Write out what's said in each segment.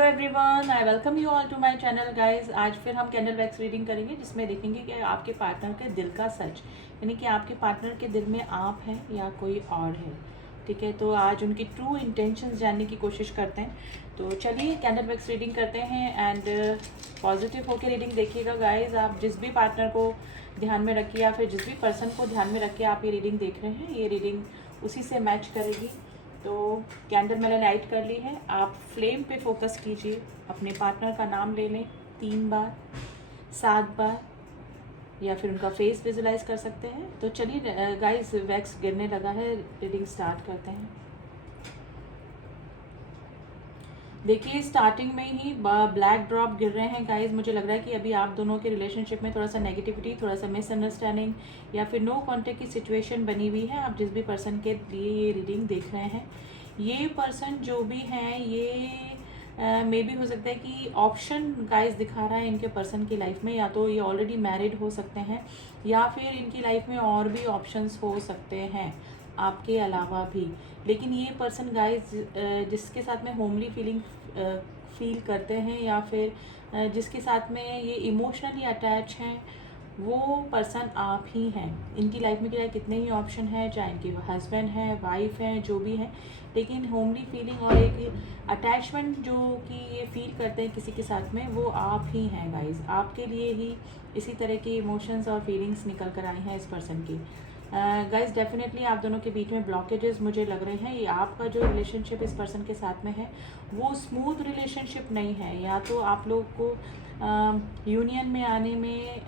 Hello everyone, I welcome you all to my channel guys. आज फिर हम candle wax reading करेंगे जिसमें देखेंगे कि आपके पार्टनर के दिल का सच, यानी कि आपके पार्टनर के दिल में आप हैं या कोई और है। ठीक है, तो आज उनकी ट्रू इंटेंशंस जानने की कोशिश करते हैं। तो चलिए कैंडल वैक्स रीडिंग करते हैं एंड पॉजिटिव होकर रीडिंग देखिएगा गाइज। आप जिस भी पार्टनर को ध्यान में रखिए या फिर जिस भी पर्सन को ध्यान में रख के आप ये रीडिंग देख रहे हैं, ये रीडिंग उसी से मैच करेगी। तो कैंडल मैंने लाइट कर ली है। आप फ्लेम पे फोकस कीजिए, अपने पार्टनर का नाम ले लें 3 बार, 7 बार, या फिर उनका फेस विजुलाइज कर सकते हैं। तो चलिए गाइस, वैक्स गिरने लगा है, रीडिंग स्टार्ट करते हैं। देखिए स्टार्टिंग में ही ब्लैक ड्रॉप गिर रहे हैं गाइज। मुझे लग रहा है कि अभी आप दोनों के रिलेशनशिप में थोड़ा सा नेगेटिविटी, थोड़ा सा मिसअंडरस्टैंडिंग या फिर नो कॉन्टेक्ट की सिचुएशन बनी हुई है। आप जिस भी पर्सन के लिए ये रीडिंग देख रहे हैं, ये पर्सन जो भी हैं ये मे भी हो सकता है कि ऑप्शन गाइज दिखा रहा है इनके पर्सन की लाइफ में। या तो ये ऑलरेडी मैरिड हो सकते हैं या फिर इनकी लाइफ में और भी ऑप्शंस हो सकते हैं आपके अलावा भी। लेकिन ये पर्सन गाइज जिसके साथ में होमली फीलिंग फील करते हैं या फिर जिसके साथ में ये इमोशनली अटैच हैं, वो पर्सन आप ही हैं। इनकी लाइफ में क्या है, कितने ही ऑप्शन हैं, चाहे इनके हस्बैंड हैं, वाइफ हैं, जो भी हैं, लेकिन होमली फीलिंग और एक अटैचमेंट जो कि ये फील करते हैं किसी के साथ में, वो आप ही हैं गाइज। आपके लिए ही इसी तरह के इमोशंस और फीलिंग्स निकल कर आई हैं इस पर्सन की। गाइज डेफिनेटली आप दोनों के बीच में ब्लॉकेजेस मुझे लग रहे हैं। ये आपका जो रिलेशनशिप इस पर्सन के साथ में है वो स्मूथ रिलेशनशिप नहीं है। या तो आप लोग को यूनियन में आने में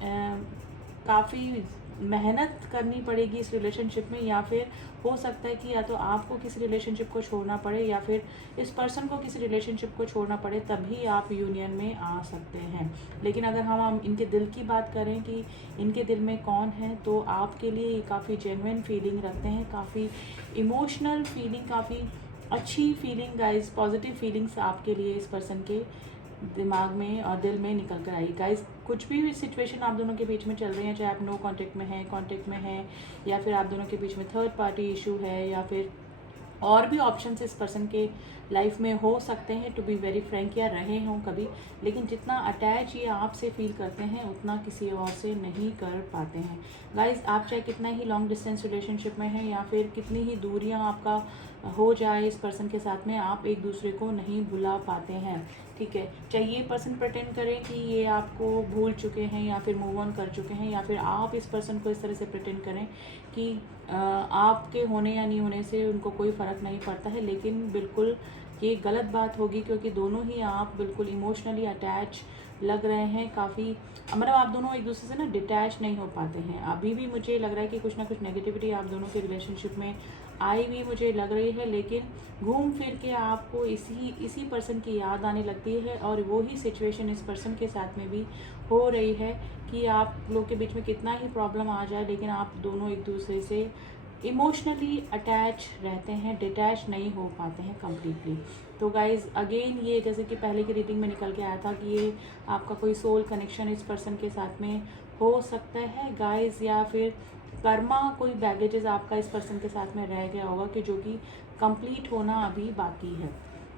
काफ़ी मेहनत करनी पड़ेगी इस रिलेशनशिप में, या फिर हो सकता है कि या तो आपको किसी रिलेशनशिप को छोड़ना पड़े या फिर इस पर्सन को किसी रिलेशनशिप को छोड़ना पड़े, तभी आप यूनियन में आ सकते हैं। लेकिन अगर हम इनके दिल की बात करें कि इनके दिल में कौन है, तो आपके लिए काफ़ी जेन्युइन फीलिंग रखते हैं, काफ़ी इमोशनल फीलिंग, काफ़ी अच्छी फीलिंग गाइज, पॉजिटिव फीलिंग्स आपके लिए इस पर्सन के दिमाग में और दिल में निकल कर आई। गाइज कुछ भी सिचुएशन आप दोनों के बीच में चल रही है, चाहे आप नो कांटेक्ट में हैं, कांटेक्ट में हैं, या फिर आप दोनों के बीच में थर्ड पार्टी इशू है, या फिर और भी ऑप्शंस इस पर्सन के लाइफ में हो सकते हैं, टू बी वेरी फ्रैंक, या रहे हों कभी। लेकिन जितना अटैच ये आपसे फील करते हैं उतना किसी और से नहीं कर पाते हैं गाइज। आप चाहे कितना ही लॉन्ग डिस्टेंस रिलेशनशिप में हैं या फिर कितनी ही दूरियां आपका हो जाए इस पर्सन के साथ में, आप एक दूसरे को नहीं भुला पाते हैं। ठीक है, चाहे ये पर्सन प्रिटेंड करें कि ये आपको भूल चुके हैं या फिर मूव ऑन कर चुके हैं, या फिर आप इस पर्सन को इस तरह से प्रिटेंड करें कि आपके होने या नहीं होने से उनको कोई फ़र्क नहीं पड़ता है। लेकिन बिल्कुल ये गलत बात होगी, क्योंकि दोनों ही आप बिल्कुल इमोशनली अटैच लग रहे हैं। काफ़ी मतलब आप दोनों एक दूसरे से ना डिटैच नहीं हो पाते हैं। अभी भी मुझे लग रहा है कि कुछ ना कुछ नेगेटिविटी आप दोनों के रिलेशनशिप में आई भी मुझे लग रही है, लेकिन घूम फिर के आपको इसी पर्सन की याद आने लगती है। और वो ही सिचुएशन इस पर्सन के साथ में भी हो रही है कि आप लोग के बीच में कितना ही प्रॉब्लम आ जाए, लेकिन आप दोनों एक दूसरे से इमोशनली अटैच रहते हैं, डिटैच नहीं हो पाते हैं कम्प्लीटली। तो गाइज़ अगेन ये जैसे कि पहले की रीडिंग में निकल के आया था कि ये आपका कोई सोल कनेक्शन इस पर्सन के साथ में हो सकता है गाइज़, या फिर कर्मा कोई बैगेजेस आपका इस पर्सन के साथ में रह गया होगा कि जो कि कंप्लीट होना अभी बाकी है।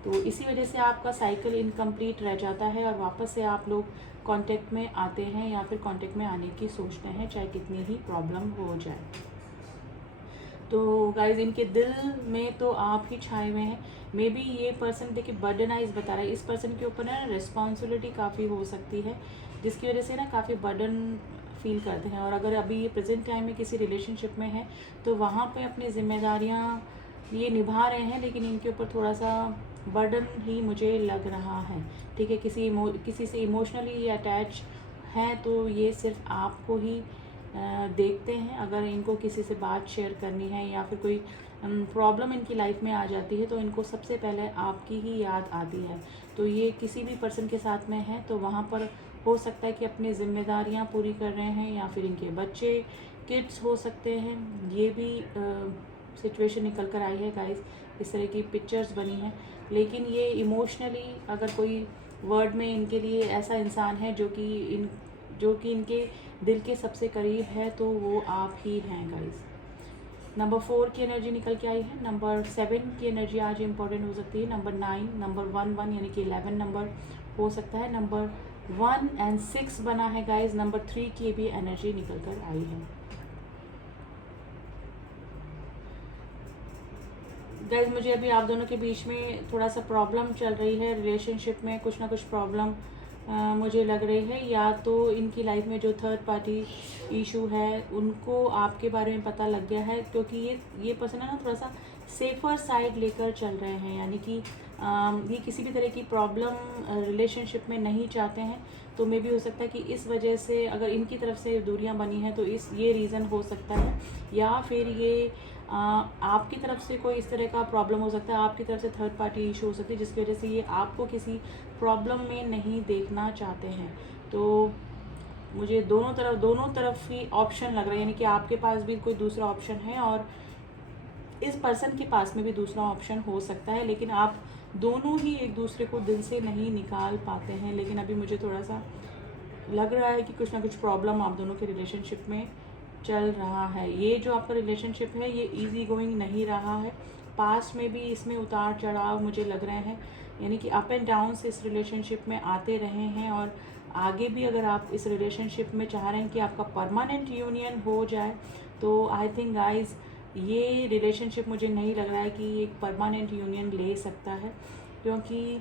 तो इसी वजह से आपका साइकिल इनकम्प्लीट रह जाता है और वापस से आप लोग कांटेक्ट में आते हैं या फिर कांटेक्ट में आने की सोचते हैं, चाहे कितनी ही प्रॉब्लम हो जाए। तो गाइज इनके दिल में तो आप ही छाए हुए हैं। मे बी ये पर्सन देखिए बर्डनाइज बता रहा है, इस पर्सन के ऊपर ना रिस्पॉन्सिबिलिटी काफ़ी हो सकती है, जिसकी वजह से ना काफ़ी बर्डन फील करते हैं। और अगर अभी ये प्रेजेंट टाइम में किसी रिलेशनशिप में है तो वहाँ पे अपनी जिम्मेदारियाँ ये निभा रहे हैं, लेकिन इनके ऊपर थोड़ा सा बर्डन ही मुझे लग रहा है। ठीक है, किसी से इमोशनली अटैच हैं तो ये सिर्फ आपको ही देखते हैं। अगर इनको किसी से बात शेयर करनी है या फिर कोई प्रॉब्लम इनकी लाइफ में आ जाती है तो इनको सबसे पहले आपकी ही याद आती है। तो ये किसी भी पर्सन के साथ में है तो वहाँ पर हो सकता है कि अपनी जिम्मेदारियाँ पूरी कर रहे हैं, या फिर इनके बच्चे किड्स हो सकते हैं। ये भी सिचुएशन निकल कर आई है गाइस, इस तरह की पिक्चर्स बनी हैं। लेकिन ये इमोशनली अगर कोई वर्ड में इनके लिए ऐसा इंसान है जो कि इनके दिल के सबसे करीब है, तो वो आप ही हैं गाइस। नंबर 4 की एनर्जी निकल के आई है। नंबर 7 की एनर्जी आज इंपॉर्टेंट हो सकती है। नंबर 9, नंबर 1 यानी कि 11 नंबर हो सकता है। नंबर 1 एंड 6 बना है गाइज। नंबर 3 की भी एनर्जी निकल कर आई है। गाइज मुझे अभी आप दोनों के बीच में थोड़ा सा प्रॉब्लम चल रही है रिलेशनशिप में, कुछ ना कुछ प्रॉब्लम मुझे लग रही है। या तो इनकी लाइफ में जो थर्ड पार्टी इशू है उनको आपके बारे में पता लग गया है, क्योंकि ये पर्सन है ना थोड़ा सा सेफर साइड लेकर चल रहे हैं, यानी कि ये किसी भी तरह की प्रॉब्लम रिलेशनशिप में नहीं चाहते हैं। तो मे भी हो सकता है कि इस वजह से अगर इनकी तरफ से दूरियां बनी हैं तो ये रीज़न हो सकता है। या फिर ये आपकी तरफ से कोई इस तरह का प्रॉब्लम हो सकता है, आपकी तरफ से थर्ड पार्टी इशू हो सकती है जिसकी वजह से ये आपको किसी प्रॉब्लम में नहीं देखना चाहते हैं। तो मुझे दोनों तरफ ही ऑप्शन लग रहा है, यानी कि आपके पास भी कोई दूसरा ऑप्शन है और इस पर्सन के पास में भी दूसरा ऑप्शन हो सकता है, लेकिन आप दोनों ही एक दूसरे को दिल से नहीं निकाल पाते हैं। लेकिन अभी मुझे थोड़ा सा लग रहा है कि कुछ ना कुछ प्रॉब्लम आप दोनों के रिलेशनशिप में चल रहा है। ये जो आपका रिलेशनशिप है ये इजी गोइंग नहीं रहा है। पास्ट में भी इसमें उतार चढ़ाव मुझे लग रहे हैं, यानी कि अप एंड डाउन्स इस रिलेशनशिप में आते रहे हैं। और आगे भी अगर आप इस रिलेशनशिप में चाह रहे हैं कि आपका परमानेंट यूनियन हो जाए, तो आई थिंक गाइज ये रिलेशनशिप मुझे नहीं लग रहा है कि एक परमानेंट यूनियन ले सकता है, क्योंकि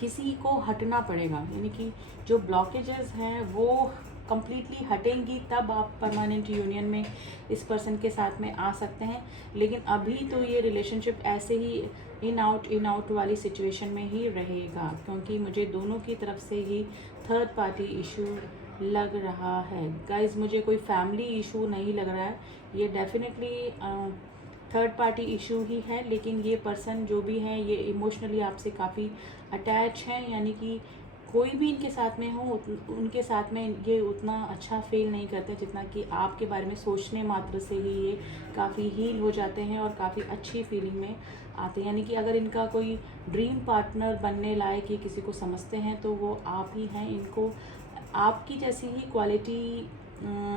किसी को हटना पड़ेगा, यानी कि जो ब्लॉकेजेस हैं वो कम्प्लीटली हटेंगी तब आप परमानेंट यूनियन में इस पर्सन के साथ में आ सकते हैं। लेकिन अभी तो ये रिलेशनशिप ऐसे ही इन आउट वाली सिचुएशन में ही रहेगा, क्योंकि मुझे दोनों की तरफ से ही थर्ड पार्टी इशू लग रहा है। गाइज मुझे कोई फैमिली इशू नहीं लग रहा है, ये डेफिनेटली थर्ड पार्टी इशू ही है। लेकिन ये पर्सन जो भी हैं ये इमोशनली आपसे काफ़ी अटैच हैं, यानी कि कोई भी इनके साथ में हो उनके साथ में ये उतना अच्छा फील नहीं करते जितना कि आपके बारे में सोचने मात्र से ही ये काफ़ी हील हो जाते हैं और काफ़ी अच्छी फीलिंग में आते हैं। यानी कि अगर इनका कोई ड्रीम पार्टनर बनने लायक ये किसी को समझते हैं तो वो आप ही हैं। इनको आपकी जैसी ही क्वालिटी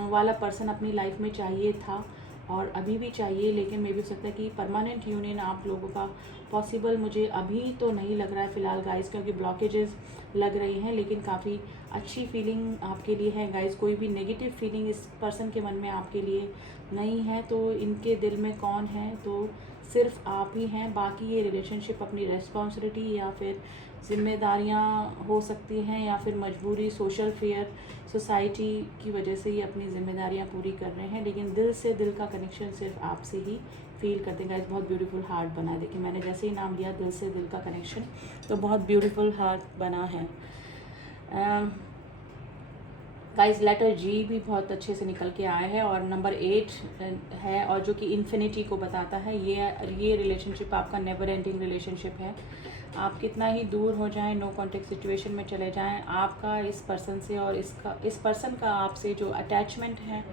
वाला पर्सन अपनी लाइफ में चाहिए था और अभी भी चाहिए, लेकिन मे भी हो सकता है कि परमानेंट यूनियन आप लोगों का पॉसिबल मुझे अभी तो नहीं लग रहा है फ़िलहाल गाइस, क्योंकि ब्लॉकेजेस लग रही हैं। लेकिन काफ़ी अच्छी फीलिंग आपके लिए है गाइस, कोई भी नेगेटिव फीलिंग इस पर्सन के मन में आपके लिए नहीं है। तो इनके दिल में कौन है तो सिर्फ आप ही हैं। बाकी ये रिलेशनशिप अपनी रिस्पॉन्सिबिलिटी या फिर जिम्मेदारियां हो सकती हैं या फिर मजबूरी, सोशल फेयर, सोसाइटी की वजह से ये अपनी जिम्मेदारियां पूरी कर रहे हैं, लेकिन दिल से दिल का कनेक्शन सिर्फ आपसे ही फील करते हैं। गाइस बहुत ब्यूटीफुल हार्ट बना है, देखिए मैंने जैसे ही नाम लिया दिल से दिल का कनेक्शन, तो बहुत ब्यूटीफुल हार्ट बना है। गाइस लेटर जी भी बहुत अच्छे से निकल के आया है और नंबर 8 है, और जो कि इन्फिनिटी को बताता है। ये रिलेशनशिप आपका नेवर एंडिंग रिलेशनशिप है। आप कितना ही दूर हो जाएं, नो कॉन्टेक्ट सिचुएशन में चले जाएं, आपका इस पर्सन से और इस पर्सन का आपसे जो अटैचमेंट है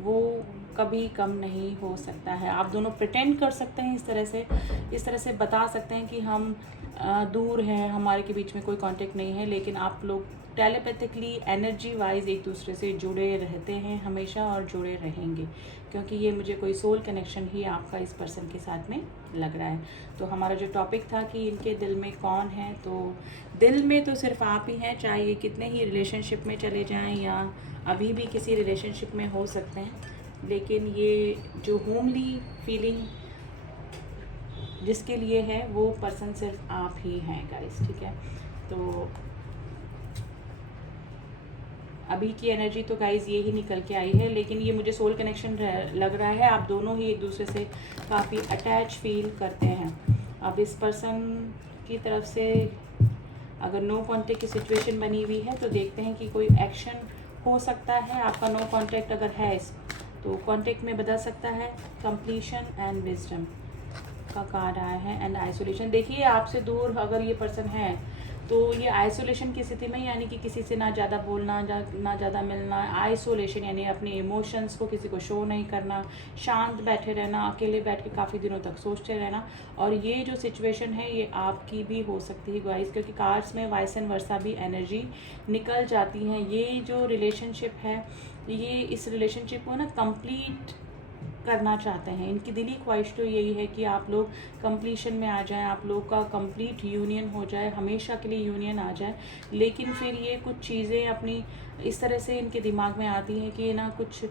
वो कभी कम नहीं हो सकता है। आप दोनों प्रिटेंड कर सकते हैं, इस तरह से बता सकते हैं कि हम दूर हैं, हमारे के बीच में कोई कांटेक्ट नहीं है, लेकिन आप लोग टेलीपैथिकली एनर्जी वाइज एक दूसरे से जुड़े रहते हैं हमेशा और जुड़े रहेंगे, क्योंकि ये मुझे कोई सोल कनेक्शन ही आपका इस पर्सन के साथ में लग रहा है। तो हमारा जो टॉपिक था कि इनके दिल में कौन है, तो दिल में तो सिर्फ आप ही हैं, चाहे ये कितने ही रिलेशनशिप में चले जाएं या अभी भी किसी रिलेशनशिप में हो सकते हैं, लेकिन ये जो होमली फीलिंग जिसके लिए है वो पर्सन सिर्फ आप ही हैं गाइस, ठीक है। तो अभी की एनर्जी तो गाइस ये ही निकल के आई है, लेकिन ये मुझे सोल कनेक्शन लग रहा है। आप दोनों ही एक दूसरे से काफ़ी अटैच फील करते हैं। अब इस पर्सन की तरफ से अगर नो कॉन्टेक्ट की सिचुएशन बनी हुई है तो देखते हैं कि कोई एक्शन हो सकता है। आपका नो कॉन्टेक्ट अगर है तो कॉन्टेक्ट में बदल सकता है। कंप्लीशन एंड विजडम का कार्ड आया है एंड आइसोलेशन। देखिए आपसे दूर अगर ये पर्सन है तो ये आइसोलेशन की स्थिति में, यानी कि किसी से ना ज़्यादा बोलना ना ज़्यादा मिलना, आइसोलेशन यानी अपने इमोशंस को किसी को शो नहीं करना, शांत बैठे रहना, अकेले बैठ के काफ़ी दिनों तक सोचते रहना। और ये जो सिचुएशन है ये आपकी भी हो सकती है गाइस, क्योंकि कार्ड्स में वाइस एंड वर्सा भी एनर्जी निकल जाती हैं। ये जो रिलेशनशिप है ये इस रिलेशनशिप को ना कंप्लीट करना चाहते हैं। इनकी दिली ख्वाहिश तो यही है कि आप लोग कंप्लीशन में आ जाएं, आप लोग का कंप्लीट यूनियन हो जाए, हमेशा के लिए यूनियन आ जाए। लेकिन फिर ये कुछ चीज़ें अपनी इस तरह से इनके दिमाग में आती हैं कि ना कुछ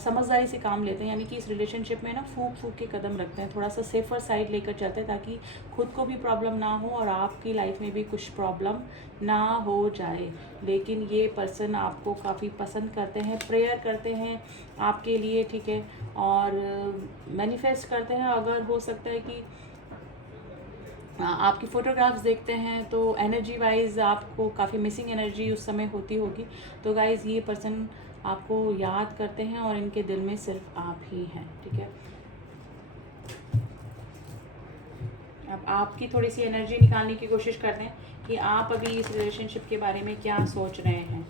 समझदारी से काम लेते हैं, यानी कि इस रिलेशनशिप में ना फूक फूक के कदम रखते हैं, थोड़ा सा सेफर साइड लेकर चलते हैं ताकि खुद को भी प्रॉब्लम ना हो और आपकी लाइफ में भी कुछ प्रॉब्लम ना हो जाए। लेकिन ये पर्सन आपको काफ़ी पसंद करते हैं, प्रेयर करते हैं आपके लिए, ठीक है, और मैनिफेस्ट करते हैं। अगर हो सकता है कि आपकी फ़ोटोग्राफ्स देखते हैं तो एनर्जी वाइज आपको काफ़ी मिसिंग एनर्जी उस समय होती होगी। तो गाइज़ ये पर्सन आपको याद करते हैं और इनके दिल में सिर्फ आप ही हैं, ठीक है। अब आपकी थोड़ी सी एनर्जी निकालने की कोशिश करते हैं कि आप अभी इस रिलेशनशिप के बारे में क्या सोच रहे हैं।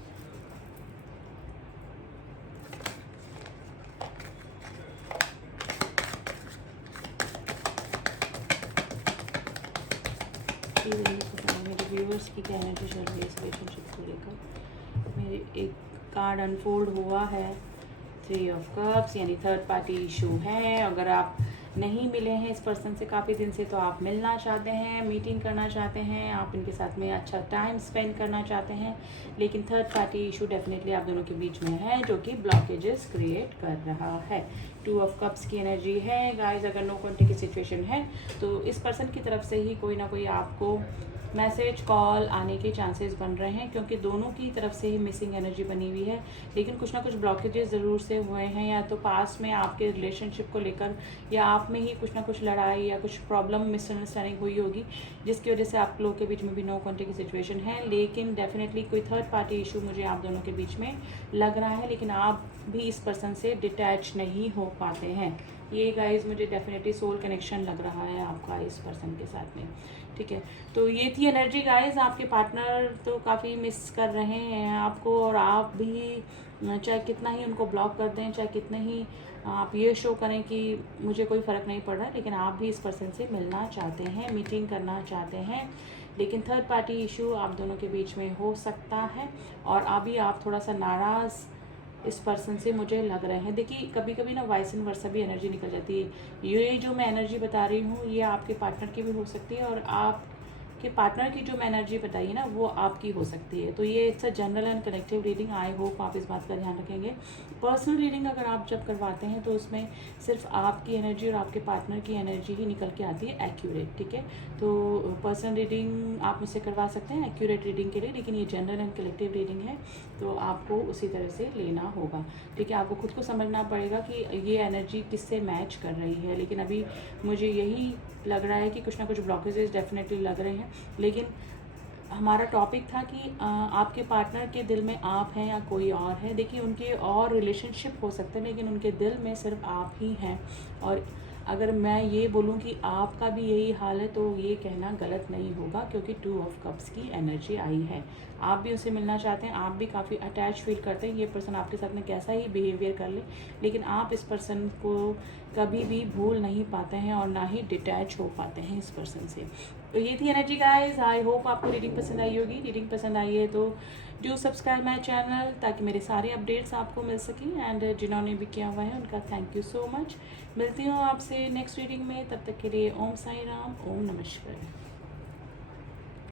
मेरे व्यूअर्स की क्या एनर्जी चल रही है इस रिलेशनशिप को लेकर। मेरे एक कार्ड अनफोल्ड हुआ है 3 ऑफ कप्स, यानी थर्ड पार्टी इशू है। अगर आप नहीं मिले हैं इस पर्सन से काफ़ी दिन से तो आप मिलना चाहते हैं, मीटिंग करना चाहते हैं, आप इनके साथ में अच्छा टाइम स्पेंड करना चाहते हैं। लेकिन थर्ड पार्टी इशू डेफिनेटली आप दोनों के बीच में है जो कि ब्लॉकेजेस क्रिएट कर रहा है। 2 ऑफ कप्स की एनर्जी है गाइस। अगर नो कॉन्टेक्ट की सिचुएशन है तो इस पर्सन की तरफ से ही कोई ना कोई आपको मैसेज कॉल आने के चांसेस बन रहे हैं, क्योंकि दोनों की तरफ से ही मिसिंग एनर्जी बनी हुई है। लेकिन कुछ ना कुछ ब्लॉकेजेस ज़रूर से हुए हैं, या तो पास में आपके रिलेशनशिप को लेकर या आप में ही कुछ ना कुछ लड़ाई या कुछ प्रॉब्लम मिसअंडरस्टैंडिंग हुई होगी, जिसकी वजह से आप लोग के बीच में भी नो कॉन्टेक्ट की सिचुएशन है। लेकिन डेफिनेटली कोई थर्ड पार्टी इशू मुझे आप दोनों के बीच में लग रहा है, लेकिन आप भी इस पर्सन से डिटैच नहीं हो पाते हैं। ये गाइस मुझे डेफिनेटली सोल कनेक्शन लग रहा है आपका इस पर्सन के साथ में, ठीक है। तो ये थी एनर्जी गाइस। आपके पार्टनर तो काफ़ी मिस कर रहे हैं आपको, और आप भी चाहे कितना ही उनको ब्लॉक कर दें, चाहे कितने ही आप ये शो करें कि मुझे कोई फ़र्क नहीं पड़ रहा, लेकिन आप भी इस पर्सन से मिलना चाहते हैं, मीटिंग करना चाहते हैं। लेकिन थर्ड पार्टी इशू आप दोनों के बीच में हो सकता है, और अभी आप थोड़ा सा नाराज़ इस पर्सन से मुझे लग रहे हैं। देखिए कभी कभी ना वाइस एंड वर्सा भी एनर्जी निकल जाती है। ये जो मैं एनर्जी बता रही हूँ ये आपके पार्टनर की भी हो सकती है, और आपके पार्टनर की जो मैं एनर्जी बताई है ना वो आपकी हो सकती है। तो ये it's a general and collective reading. I hope आप इस बात का ध्यान रखेंगे। पर्सनल रीडिंग अगर आप जब करवाते हैं तो उसमें सिर्फ आपकी एनर्जी और आपके पार्टनर की एनर्जी ही निकल के आती है एक्यूरेट, ठीक है। तो पर्सनल रीडिंग आप मुझसे करवा सकते हैं एक्यूरेट रीडिंग के लिए, लेकिन ये जनरल एंड कलेक्टिव रीडिंग है तो आपको उसी तरह से लेना होगा, ठीक है। आपको खुद को समझना पड़ेगा कि ये एनर्जी किससे मैच कर रही है। लेकिन अभी मुझे यही लग रहा है कि कुछ ना कुछ ब्लॉकेजेस डेफिनेटली लग रहे हैं। लेकिन हमारा टॉपिक था कि आपके पार्टनर के दिल में आप हैं या कोई और है। देखिए उनके और रिलेशनशिप हो सकते हैं, लेकिन उनके दिल में सिर्फ आप ही हैं। और अगर मैं ये बोलूँ कि आपका भी यही हाल है तो ये कहना गलत नहीं होगा, क्योंकि 2 ऑफ कप्स की एनर्जी आई है। आप भी उससे मिलना चाहते हैं, आप भी काफ़ी अटैच फील करते हैं। ये पर्सन आपके साथ में कैसा ही बिहेवियर कर ले, लेकिन आप इस पर्सन को कभी भी भूल नहीं पाते हैं और ना ही डिटैच हो पाते हैं इस पर्सन से। तो ये थी एनर्जी गाइस। आई होप आपको रीडिंग पसंद आई होगी। रीडिंग पसंद आई है तो डू सब्सक्राइब माई चैनल ताकि मेरे सारे अपडेट्स आपको मिल सकें। एंड जिन्होंने भी किया हुआ है उनका थैंक यू सो मच। मिलती हूँ आपसे नेक्स्ट रीडिंग में, तब तक के लिए ओम साई राम, ओम नमस्कार।